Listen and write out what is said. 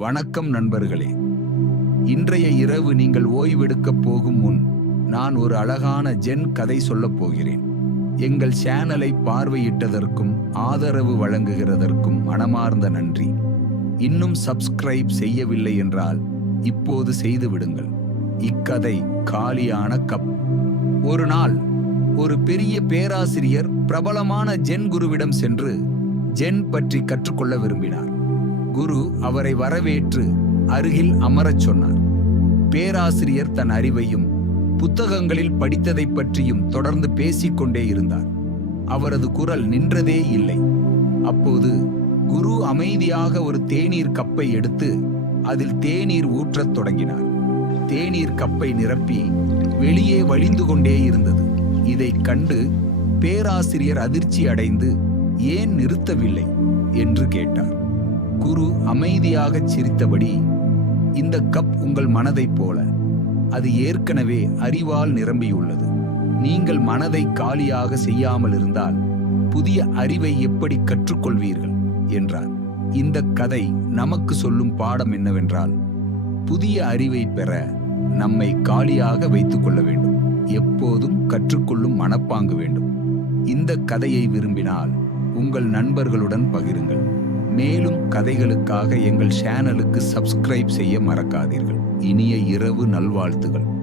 வணக்கம் நண்பர்களே. இன்றைய இரவு நீங்கள் ஓய்வெடுக்கப் போகும் முன் நான் ஒரு அழகான ஜென் கதை சொல்லப் போகிறேன். எங்கள் சேனலை பார்வையிட்டதற்கும் ஆதரவு வழங்குகிறதற்கும் மனமார்ந்த நன்றி. இன்னும் சப்ஸ்கிரைப் செய்யவில்லை என்றால் இப்போது செய்துவிடுங்கள். இக்கதை காலியான கப். ஒரு நாள் ஒரு பெரிய பேராசிரியர் பிரபலமான ஜென் குருவிடம் சென்று ஜென் பற்றி கற்றுக்கொள்ள விரும்பினார். குரு அவரை வரவேற்று அருகில் அமரச் சொன்னார். பேராசிரியர் தன் அறிவையும் புத்தகங்களில் படித்ததைப் பற்றியும் தொடர்ந்து பேசிக்கொண்டே இருந்தார். அவரது குரல் நின்றதே இல்லை. அப்போது குரு அமைதியாக ஒரு தேநீர் கப்பை எடுத்து அதில் தேநீர் ஊற்றத் தொடங்கினார். தேநீர் கப்பை நிரப்பி வெளியே வழிந்து கொண்டே இருந்தது. இதைக் கண்டு பேராசிரியர் அதிர்ச்சி அடைந்து ஏன் நிறுத்தவில்லை? என்று கேட்டார். குரு அமைதியாகச் சிரித்தபடி இந்த கப் உங்கள் மனதைப் போல. அது ஏற்கனவே அறிவால் நிரம்பியுள்ளது. நீங்கள் மனதை காலியாக செய்யாமல் இருந்தால் புதிய அறிவை எப்படி கற்றுக்கொள்வீர்கள்? என்றார். இந்த கதை நமக்கு சொல்லும் பாடம் என்னவென்றால் புதிய அறிவை பெற நம்மை காலியாக வைத்துக் கொள்ள வேண்டும். எப்போதும் கற்றுக்கொள்ளும் மனப்பாங்கு வேண்டும். இந்த கதையை விரும்பினால் உங்கள் நண்பர்களுடன் பகிருங்கள். மேலும் கதைகளுக்காக எங்கள் சேனலுக்கு சப்ஸ்கிரைப் செய்ய மறக்காதீர்கள். இனிய இரவு நல்வாழ்த்துகள்.